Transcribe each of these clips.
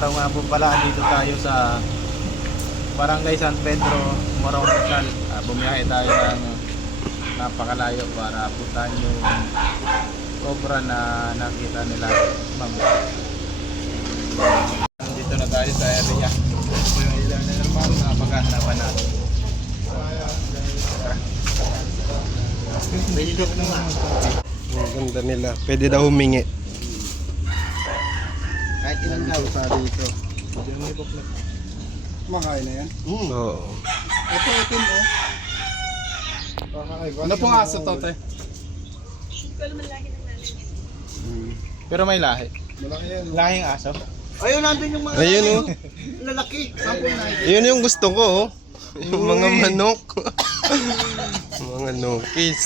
araw nga po pala, dito tayo sa Barangay San Pedro, Morong Rizal. Bumiyahe tayo ng napakalayo para puntahan yung cobra na nakita nila ma'am. Dito na tayo sa area. Ito po yung ilan na naman na paghahanapan natin. Ang ganda nila. Pwede daw humingi. Kahit ilan daw sa dito. Kumakain na yan? Oo. Ito, itim oh. Ano pong aso to, te? Pero may lahi. Malaki yan. Lahing aso. Ayun, nandun yung mga Ayun oh. lalaki. Sample na ito. Yun yung gusto ko oh. Yung mga manok. Mga nokis.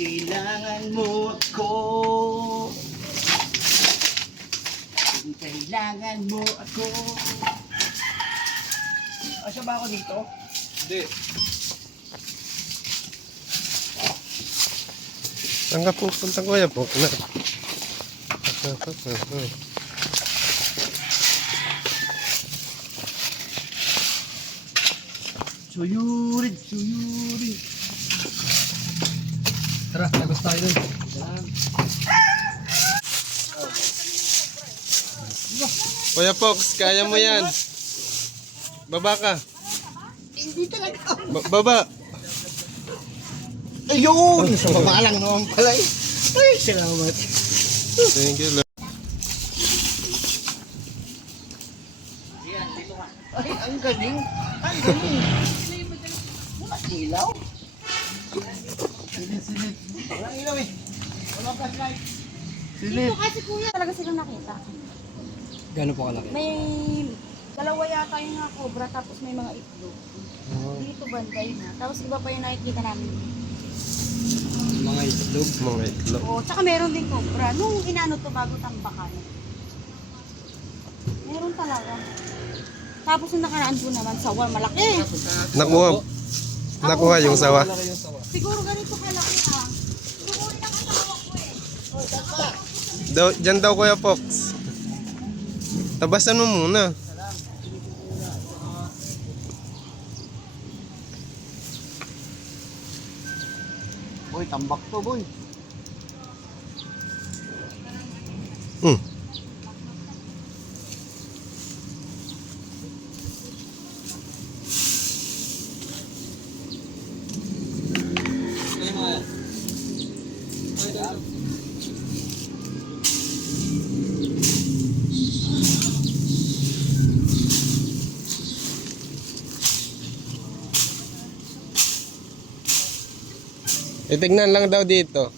Kailangan mo ako. Kailangan mo ako. Asa ba ako dito? Hindi. Saan ka pupunta kuya po? Suyurin, suyurin. Tara, lagos tayo dun. Kuya Fox, kaya mo yan. Baba ka. Hindi talaga. Baba. Ayun! Sa baba lang naman pala eh. Ay, salamat. Thank you Lord. Ay, ang galing. Ang galing. Walang ilaw. Silid. Walang ilaw eh. Walang flashlight. Dito kasi kuya talaga silang nakita. Gano'n po kalaki? May dalawa yata yung mga cobra tapos may mga itlog. Dito banday na. Tapos iba pa yung nakikita namin. Mga itlog. Mga itlog. Oo, tsaka meron din cobra. Nung inano to bago tambakan. Meron talaga. Tapos yung nakaraan po naman, sawa malaki. Nakuha yung sawa. Siguro ganito kalaki ah. Siguro na kasawa ko eh. Diyan daw Kuya Fox. Tabasan mo muna. Boy, tambak to boy. Hmm. Titignan lang daw dito.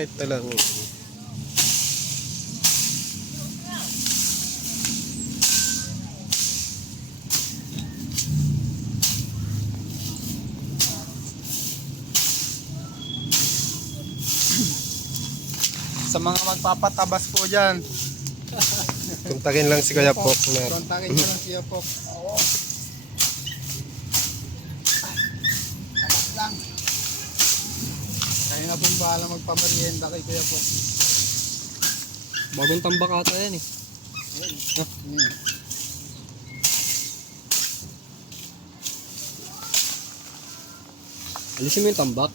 Kahit talang. Sa mga magpapatabas po dyan, Kontakin lang si Kuya Pok na. kontakin nyo lang siya po. Oo. Tabas lang. Kayo na pong bahala magpamerienda kay Kuya po. Bagong tambak ata yan eh. Alisin mo yung tambak.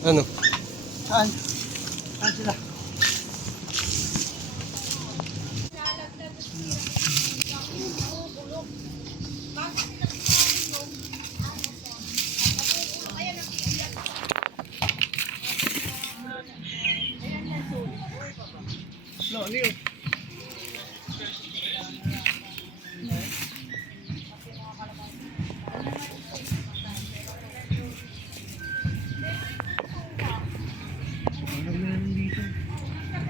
Ano? Saan? Saan sila? No, Leo.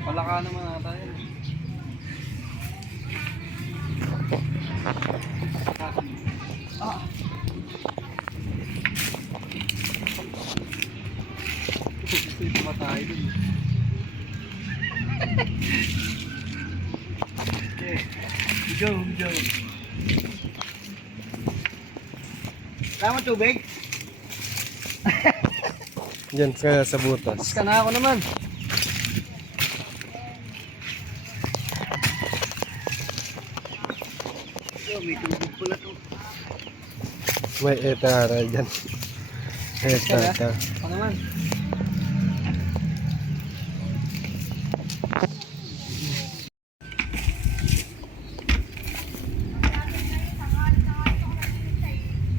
Palaka naman ata yan. Tumatay dun. Go, go. Kaya mo tubig? Diyan sa butas. Tapos ka na ako naman. May tubig pala to. May etara dyan. Etara. Ako naman.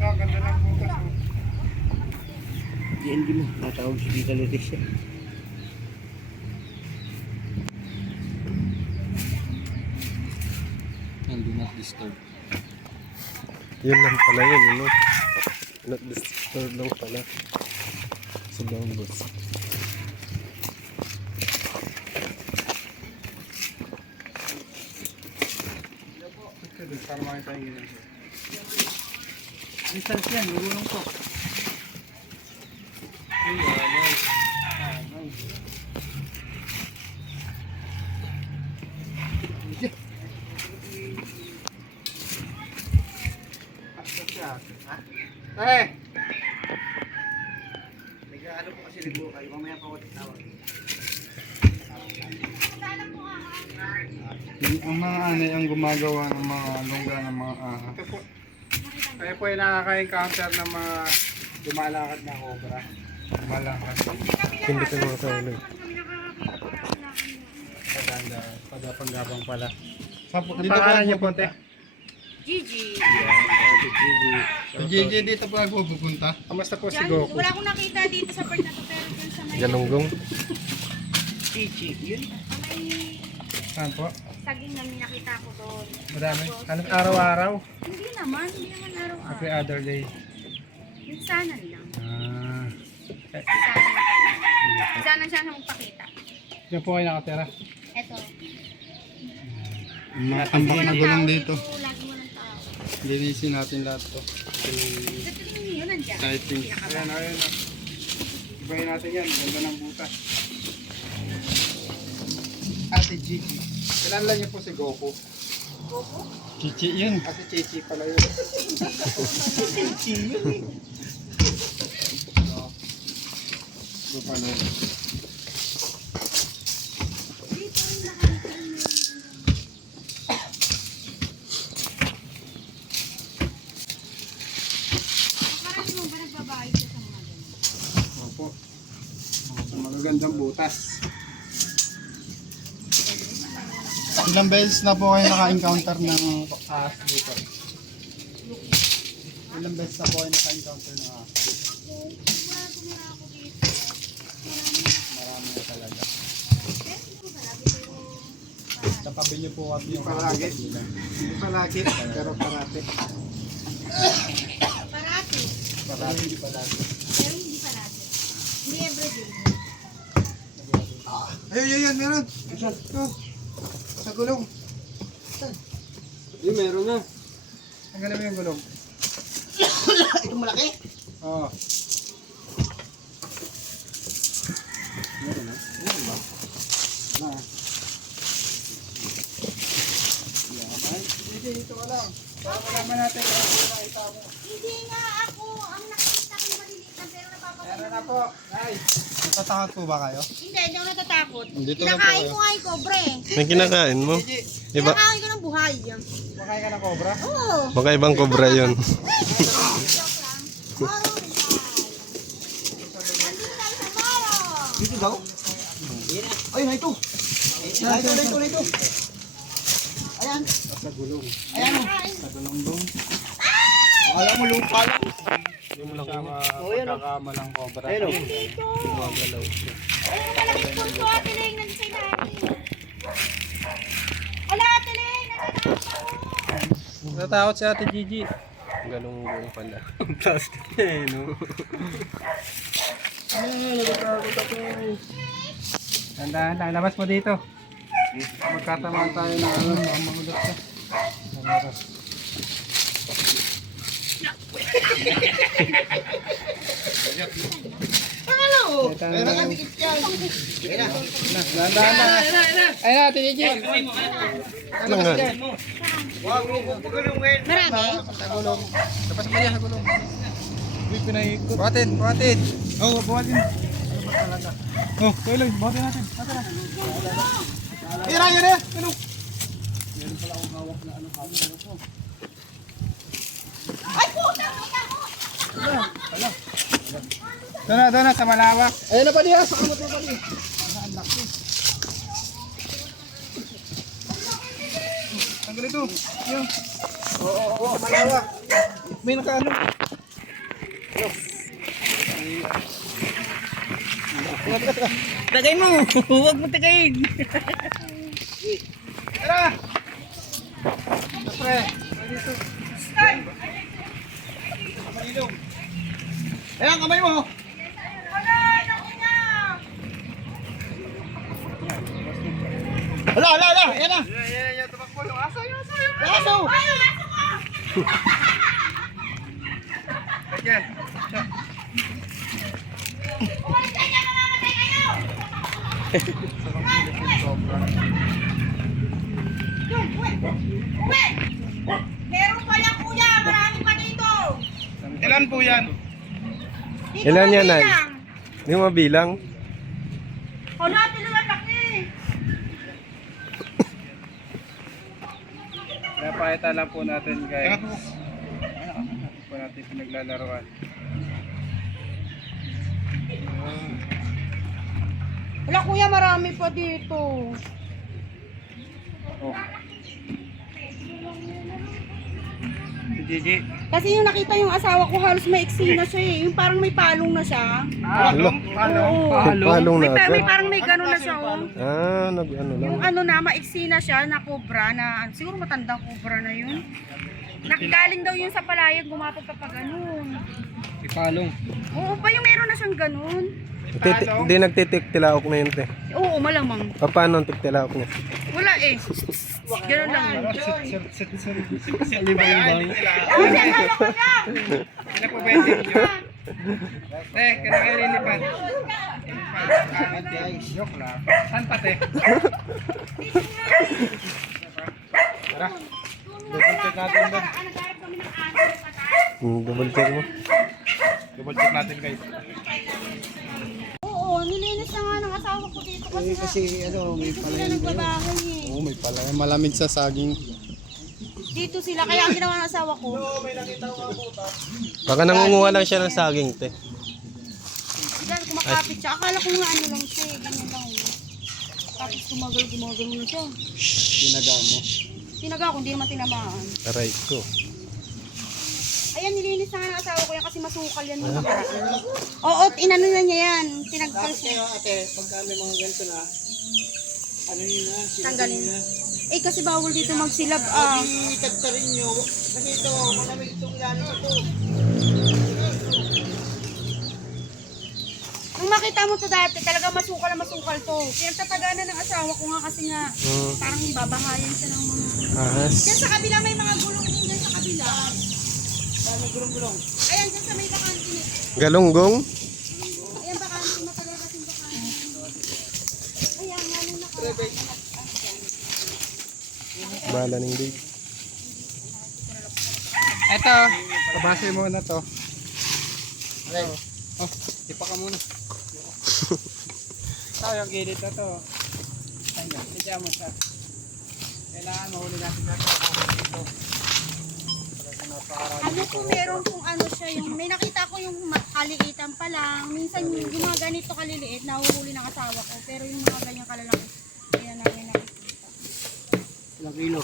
Ang ganda ng bukas. DND mo. Natawag si Tita Leticia. And do not disturb. Yun lang pala yun, ano? Not disturb lang pala. Sa bambos. Para makita yung ganyan. Distance yan, marunong to. Eh! Nag-ano po kasi libo kayo, mamaya pa ako tawag. Ang mga ano ang gumagawa ng mga lungga ng mga ahas. Ito po. Kaya po yung nakaka-encounter ng mga dumalakad na cobra. Malakas. Hindi ka mga kaulo. Paganda, pagapang-gabang pala. Dito pa niyo punta. Gigi. Si Gigi dito pa pupunta. Kamusta po si Diyan, Goku? wala akong nakita dito sa part na to, pero dyan sa may... Galunggong. Chichi, yun. May Saan po? saging na nakita ko doon. Madami. Tapos, Ano araw-araw? hindi naman araw-araw. Every other day. Minsanan lang. Ah. Minsanan siya na magpakita. Diyan po kayo nakatira. Eto. Mga tambak na gulong dito. Lagi mo ng tao. Linisin natin lahat to. Sa tingin niyo, nandiyan. Sighting. Ayan, ayan. Ibahin natin yan, ganda ng butas. Ate Gigi. Kailan lang niyo po si Goku? Goku? Chichi yun. Kasi chichi pala yun. Marami mo ba nagbabayad ka sa mga ganun? Opo. Magagandang butas. Ilang beses na po kayo naka-encounter ng ahas dito? Ilang beses na po kayo naka-encounter ng ahas dito? Wala tumira ako dito. Marami na talaga. Pero siguro marami pero Tapabi niyo po kami yung Palagi. kapatilan. Hindi palagi, pero parati. parati. Parati, palagi. Pero hindi parati. Hindi everyday. Ayun, meron. Ito. Sa gulong. Yung meron na. Tanggalin mo yung gulong. Itong malaki. Oo. Meron na. Meron ba? Wala. Sige, dito ka lang. Para malaman natin kung ano nakita mo. Hindi nga ako ang nakita ko maliliit na pero napapagod. Meron na po. Ay! Natatakot po ba kayo? Hindi ako natatakot. Dito lang po Kinakain kayo. ko nga yung kobre. May kinakain mo? Iba, Kinakain ko ng buhay. Makain ka ng cobra? Oo. baka ibang kobra yun. Joke lang. Moro Rizal. Andito tayo sa Moro. Dito daw? Ayun, na ito. Na ito. Ayan. Sa gulong. Ayan. Sa gulong dong. Akala mo lupa lang. Hindi mo lang pagkakamalang cobra. Ayun, oh. Dito. Gumagalaw siya. Ayun malaking punso Ate Ling. Nandito sa ilalim. Wala Ate Ling. Natatakot ako. Natatakot si Ate Gigi. Galunggong pala. Plastic eh, no? Tandaan lang, labas mo dito. Magkatamaan tayo ng ano, mamamulot ka. Ano? Meron kang dikit yan. Tandaan lang. Ayun na, Gigi. Langan. Marami? Tapos mo yan sa gulong. Uy, pinaikot. Buhatin, buhatin. Oo, buhatin. Ano ba talaga? Oh, tuloy, buhatin natin. Buhatin natin. Yan na. Ano? Meron pala akong hawak na ano, camera ko. Ay puta! Puta mo! Doon na, sa malawak. Ayun na pa diya. Sa kamot na pa diya. Ang ganito. Yung. Oo, malawak. May nakaano. Tagay mo. Huwag mo tagayin. Tara! Pre, dito. Malilong. Ayan, kamay mo. Wala! Naku niya! Hala. Ayan na. Yan, tumakbo yung aso, Aso. Ay! Ang aso ko! Again. Umalis ka niya! Mamamatay kayo! Yung, uwi! Uwi! Meron pa yan kuya! Marami pa dito! Ilan po yan? Dito Ilan lang yan, Nay? bilang. Hindi mo mabilang. O natin lang ang laki! Napakita lang po natin guys. Ano po natin pinaglalaroan. Wala kuya, marami pa dito. Oh. Si Gigi. Kasi yung nakita yung asawa ko halos maiksi na siya eh. Yung parang may palong na siya. Palong? Oo. Palong na May agad. parang may gano'n na siya oh. Nag-ano lang. Yung ano na, maiksi na siya na cobra na, siguro matandang cobra na yun. Nakagaling daw yun sa palayag, gumapag pa ganun. Si Palong. Oo pa yung meron na siyang ganun. Hindi nagtitik-tilaok na yun, te. Oo, malamang. Paano ang tik-tilaok niya? Wala eh. Ganun lang yun. Libang-libang. Oo, siya, halo ko na. Sila po ba yung video? Kailangan kayo lilipan. Joke lang. Saan pa, te? Tara. check natin doon. Nagharap kami ng aso. Patay. Double check mo. Double check natin guys. Oo, nilinis na nga ng asawa ko dito kasi nga. Kasi ano, may Dito sila nagbabahay eh. Oo, may pala. Malamig sa saging. Dito sila, kaya ang ginawa ng asawa ko. Baka nangunguha lang siya ng saging, te. Diyan, kumakapit siya. Akala ko nga ano lang siya, ganyan lang. Tapos gumagal mo na siya. Tinaga mo. Tinaga ko, hindi naman tinamaan. Aray ko. Ayan, nilinis na nga ng asawa ko yan kasi masukal yan yung nakaraan. Oo, inano na niya yan. Tinagpal siya. ate, pagka may mga ganito na, ano yun na, Tanggalin. Eh, kasi bawal dito magsilab. Ah. itagtarin nyo. Kasi ito, malamig itong ilalim sa to. Nung makita mo to dati, talaga masukal na masukal to. Pinagtataganan ng asawa ko nga kasi nga parang babahayan siya ng mga... Ahas. Diyan sa kabila may mga gulong din dyan sa kabila. Dami gulong-gulong. Ayan, dyan sa may bakantin. Galunggong. Ayan, bakantin. Matagal kasing bakantin. Ayan, nga nung Bala ng day. Eto, tabase mo na to. Okay. Oh, ipa ka muna. Ito yung gilid na to. Ayan, sige mo siya. Kailangan mahuli natin natin dito. ano kung meron kung ano siya, yung may nakita ko yung kaliitan pa lang. Minsan yung mga ganito kaliliit, nahuhuli ng asawa ko. Pero yung mga ganyang kalalaki, kaya namin nakikita. Ilang kilo.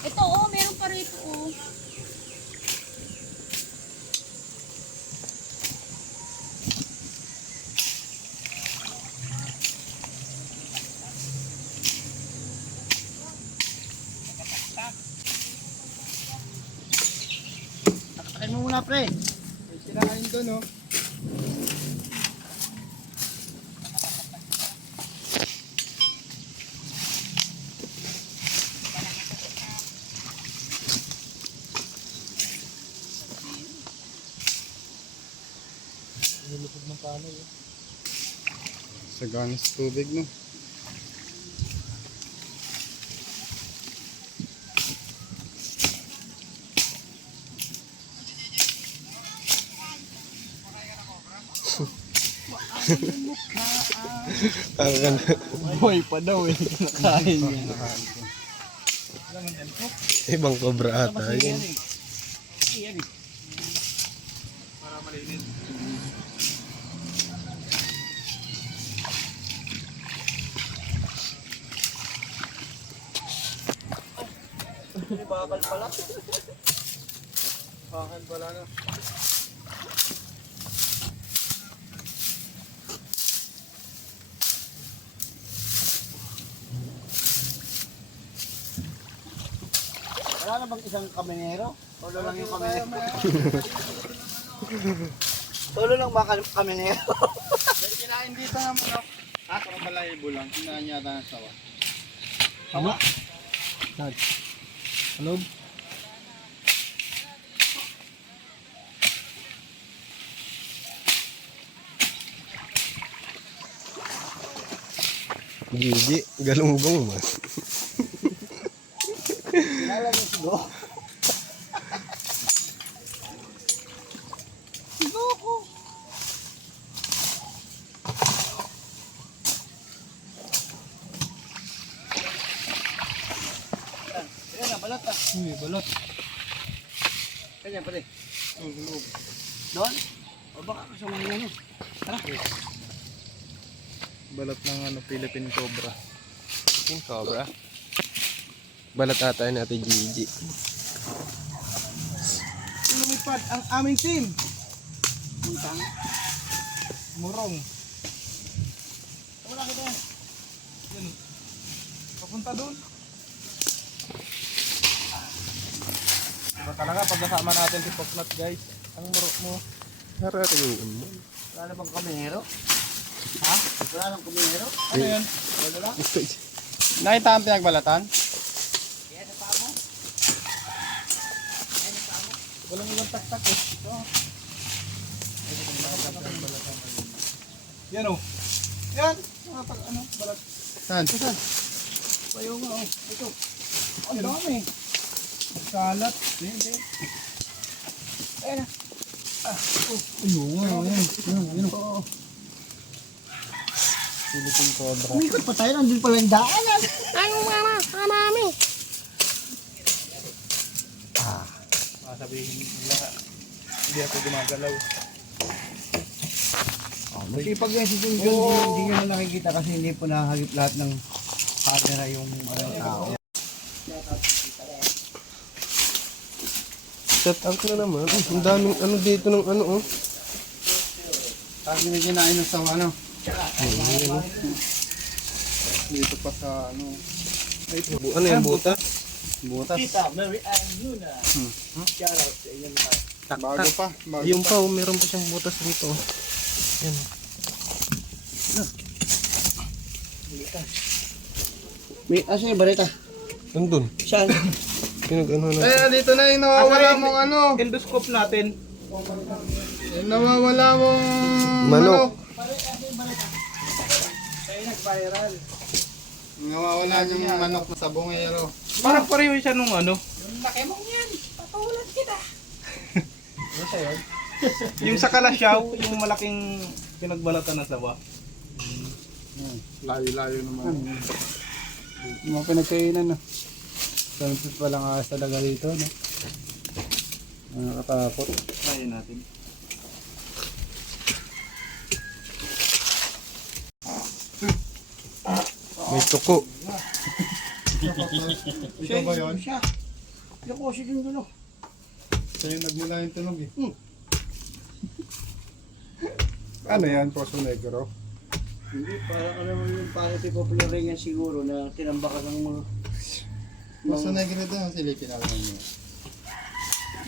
Ito, oh, meron pa rito, oh. Takatakin mo muna, pre. May sirain doon, oh. Sagana sa tubig, no? Boy pa daw eh. Nakain niya. Ibang cobra ata yun. Bakal pala na. Wala na bang isang kaminero? Tolo lang yung kaminero. Tolo lang ba kaminero? May kinain dito ng manok. Ah, parang balahibo lang. Kinain yata ng sawa. Tama. Ano? Gigi, galunggong man. Kilala mo sigo? Sigo ko. Ayan na, balat ah. Uy, balot. Kanya pare. Doon? O baka kasama mo yun. Tara. Balat ng ano, Philippine Cobra. Yung cobra. Balat ata yun natin Gigi. Lumipad ang aming team. Puntang. Murong. Wala kita. Yan. Papunta doon. Diba talaga pag kasama natin si Poknot guys, ang muro mo. Harari yung mo. Wala na bang kaminero? Ha? Wala nang kaminero? Ano yan? Wala lang? Nakita ang pinagbalatan? Yan na pa mo? Walang ibang taktak eh. Ito. Yan o. Yan. Ano, balat. Saan? Saan? Bayo nga oh. Ito. Ang dami. Kalat. Hindi. Ayun. Ayun. Philippine cobra. Umikot pa tayo, nandun pala yung daanan. Sabihin nila, hindi ako gumagalaw. Masipag yan si Junjun, hindi nyo na nakikita kasi hindi po nakahagip lahat ng camera yung tao. Shut out na naman. Ay, ang daming ano dito ng ano oh. Sabi na kinain ng sawa, ano? Dito pa sa ano. Ano yung butas? Butas. Bago pa. Bago Yung pa. pa, oh, meron pa siyang butas dito. Yan. May, asa yung bareta? Nandun. Saan? Pinag-ano na. Eh, dito na yung nawawala mong ano. Endoscope natin. Yung nawawala mong Manok. Nawawala yung manok na sa bungero. Parang pareho siya nung ano. Yung sa Kalasyaw, yung malaking pinagbalatan ng sawa. Layo-layo naman. Yung mga pinagkainan na. Santos pa lang sa daga dito, no? Nakakatakot. Kaya natin. May tuko. Ito ba yun? Siya. Hindi ako si Junjun, oh. Siya yung nagmula yung tunog eh. Ano yan? Poso Negro? Hindi, parang alam mo yung parang popular rin yan siguro na tinambakan ng mga... Poso Negro daw. Silipin naman nyo.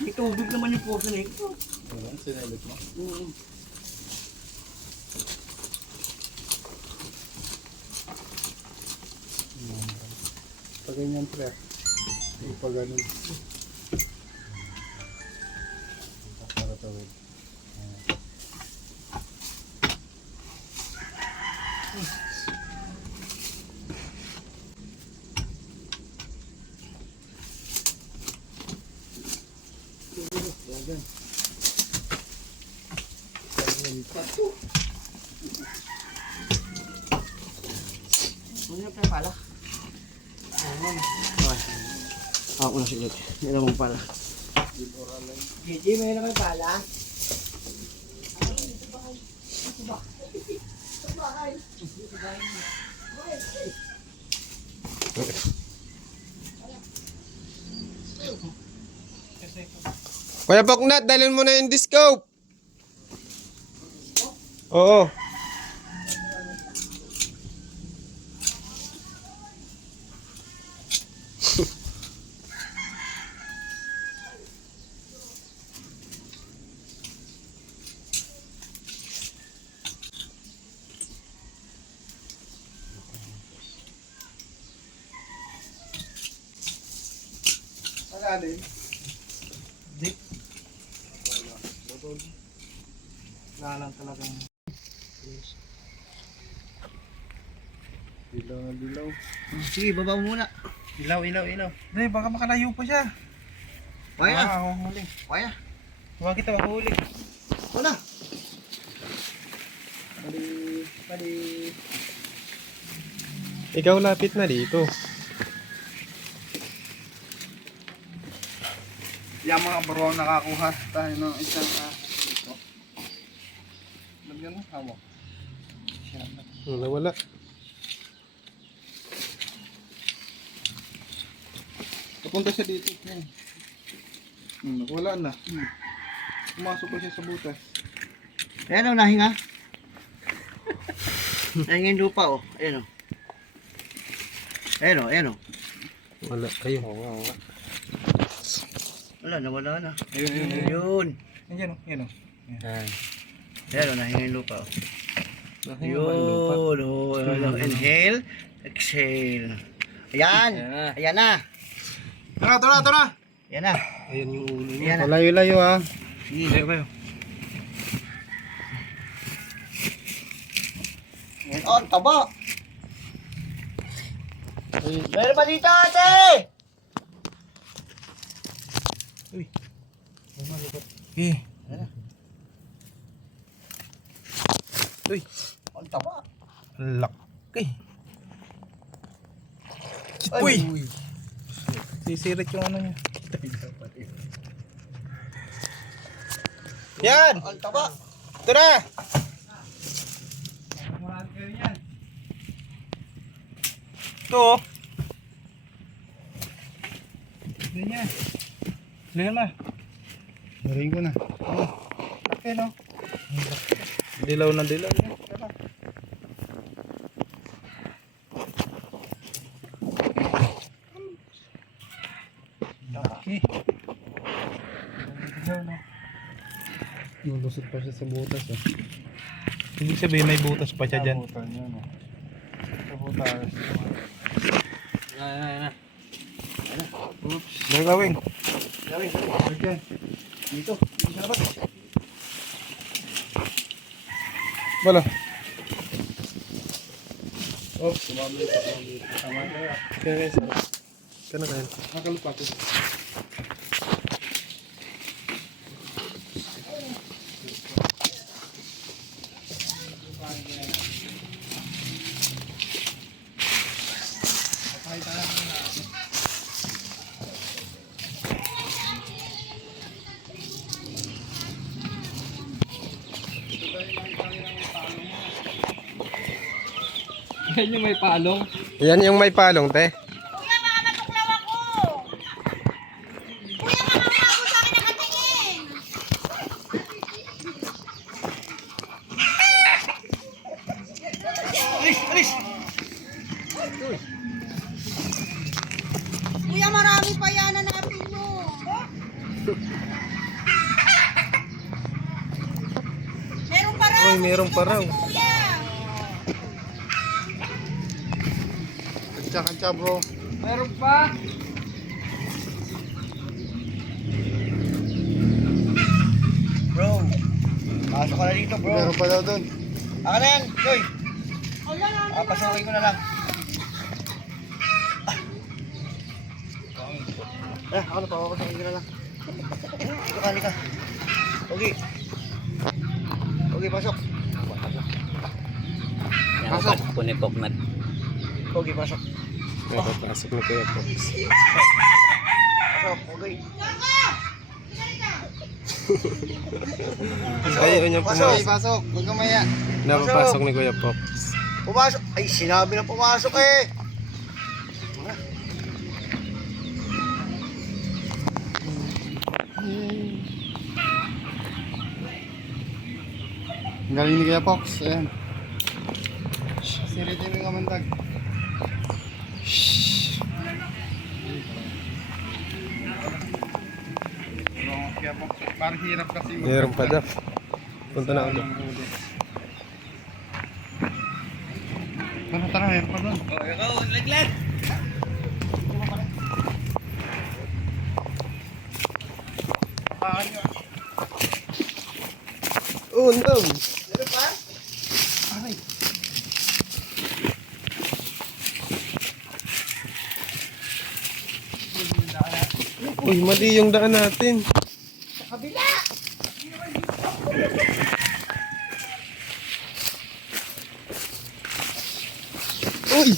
May tubig naman yung Poso Negro. Ano? Sinilit mo? Pag ganyan pre. Pag ganun. Para tawid. Ano yung pala? Ako na sigit. Hindi naman pala. Gigi, may naman pala? Kuya Boknat, dalhin mo na yung disco. Oo. Alalim. Wala lang talagang... Dilaw. Sige, baba mo muna. Ilaw. Hindi, baka makalayo pa siya. Kaya? Huli. Kaya? Huwag kita mahuli. Wala. Ikaw lapit na dito. Yung mga bro nakakuha tayo ng isang dito. Lagyan mo, hawak. Nawala. Papunta siya dito. Wala na. Pumasok pa siya sa butas. Ayan o, nahinga. Nahinga yung lupa o. Ayan o. Ayan o. Wala. Ayun. Wala, nawala na. Ayun. Ayun. Yan o. Ayan o, nahinga yung lupa o. Nahinga ba ang lupa? Yun. Inhale. Exhale. Ayan. Ayan na. Tara! Ayan na. Ayan yung ulo niya. Ayan na. Malayo-layo ha. Sige. Kayo. Ayan o, ang taba. Meron pa dito ate! Uy. Eh. Uy. Ang taba. Laki. Uy. Sisirit yung ano niya. Yan. Ang taba. Ito na. Ito oh. Ganyan. Lihan na. Naring ko na. Laki no. Dilaw na dilaw. Laki. Dilaw no. Lulusot pa siya sa butas. Ibig sabihin may butas pa siya dyan. Butas niya, no? Sa butas. Oops. Gagawin. Diyan. Dito. Dito na ba? Bala. Oops. Sumabit. Tama kaya. Kaya guys, kana kayo. Nakalupa ko. Yan yung may palong. Yan yung may palong, te. Kuya, baka matuklaw ako. Kuya, baka ako sa akin nakatingin. Kuya, marami pa yan. Hanapin mo. Meron pa raw. Uy, meron pa raw. Kuya. Kantsa bro. Meron pa. Bro. Pasok ka na dito bro. Meron pa daw doon. Ako na yan. Joy. Wala na. Pasukin ko na lang. Ako na papapasukin ko na lang. Dito ka, halika. Okay. Okay, pasok. Pasok. Punipok na. Okay, pasok. May papasok na Kuya Pops. Pasok. Okay. Ayaw niya Pasok. pumasok. Pasok. Huwag kang maya. Napapasok ni Kuya Pops. Pumasok. Ay, sinabi na pumasok eh. Ang galing ni Kuya Pox. Ayan. Siritin mo yung kamandag. Kuya Pox, parang hirap kasi. Meron pa daw. Punta na ako doon. Tara, meron pa doon. Oh no! Uy, mali yung daan natin. Uy!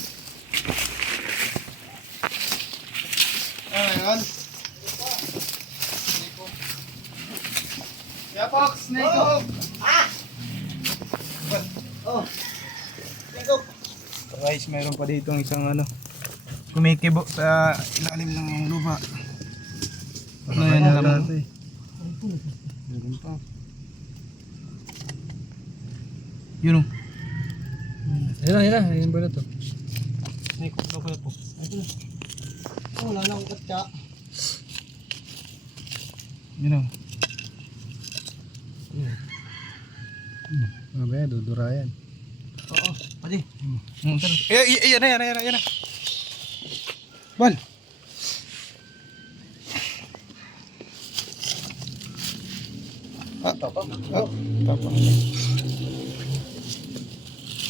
Ano yun? Kuya Pox, snake hook! Guys, mayroon pa dito isang ano. Kumikibo sa ilalim ng lupa. Ano yan alam mo? Meron pa. Yun oh. Ayan ba na to? Snake hook daw Kuya Pops. Oh, wala na akong katsa. Yun oh. Ano ba yan? Dudura yan. Oo, pwede. Ayan na. Bal! Tapang. Tapang.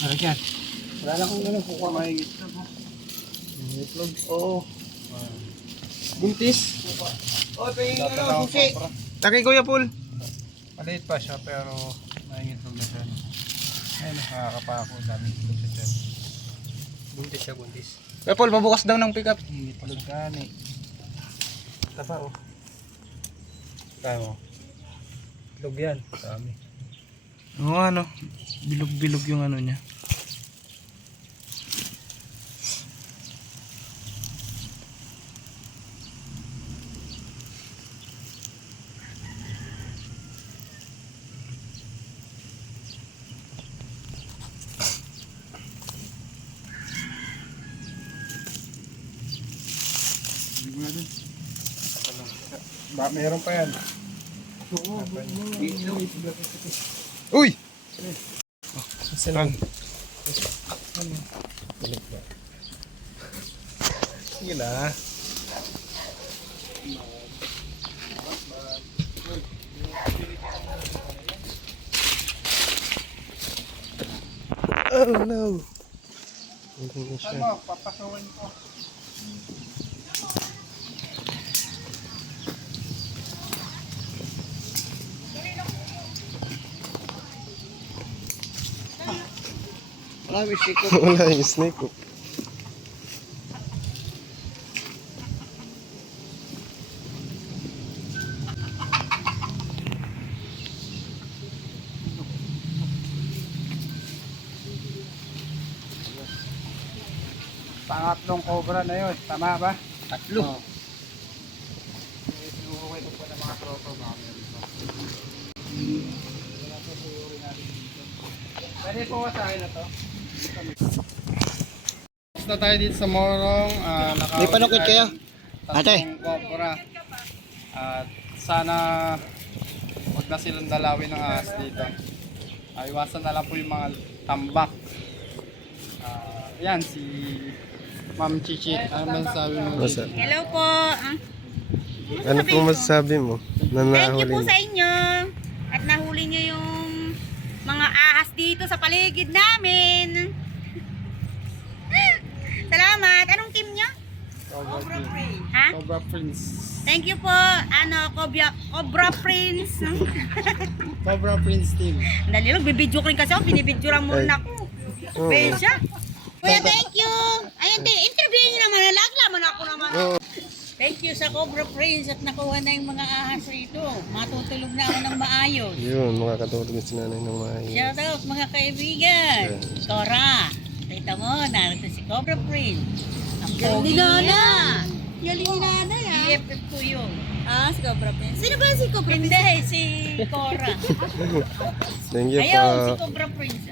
Alagyan. Wala na akong kukuha mahigit. Itlog. Oo. Buntis. O, tingin ano, susi. Taki Kuya Paul. Maliit pa siya pero maingit pa siya. Ayun, nakakapako. Dami tulog sa tiyan. Buntis siya, buntis. Kuya Paul, pabukas daw ng pickup. Hindi tulog ka ni. Tapa oh. Kaya mo. Tulog yan. Dami. Oo ano. Bilog-bilog yung ano niya. Ba, meron pa yan. Uy! Saan? Sige na. Oh no. Hindi na siya. Ano, papasawin ko. Marami sikop. Wala yung snake oh. Pangatlong cobra na yun. Tama ba? Tatlo. Sinuhukay ko pa ng mga tropa namin. Pwede po sa akin na to. Tapos na tayo dito sa Morong. May panukit kayo? Ate. Tatlong cobra. At sana huwag na silang dalawin ng ahas dito. Iwasan na lang po yung mga tambak. Yan si Ma'am Chichi. Ano ba sabi mo? Masa. Hello po. Ano po masasabi mo? Na Thank you nahuli po mo? sa inyo. At nahuli nyo yung mga ahas dito sa paligid namin. Salamat. Anong team nyo? Cobra Prince. Ha? Cobra Prince. Thank you po. Cobra Prince. Cobra Prince team. Dali lang, bibidyo ko rin kasi ako. Binibidyo lang muna ako. Oo. Besya. Kuya, thank you. Ayun, interviewin nyo naman. Laglaman ako naman. Oo. Thank you sa Cobra Prince at nakuha na yung mga ahas rito. Matutulog na ako ng maayos. Yun, makakatulog si nanay ng maayos. Shout out mga kaibigan. Cora, kita mo, narito si Cobra Prince. Ang pogi niya. Galing ni nanay, ha? BFF ko yun. Ah, si Cobra Prince. Sino ba si Cobra Prince? Hindi, si Cora. Thank you Ayaw, si po. Cobra Prince.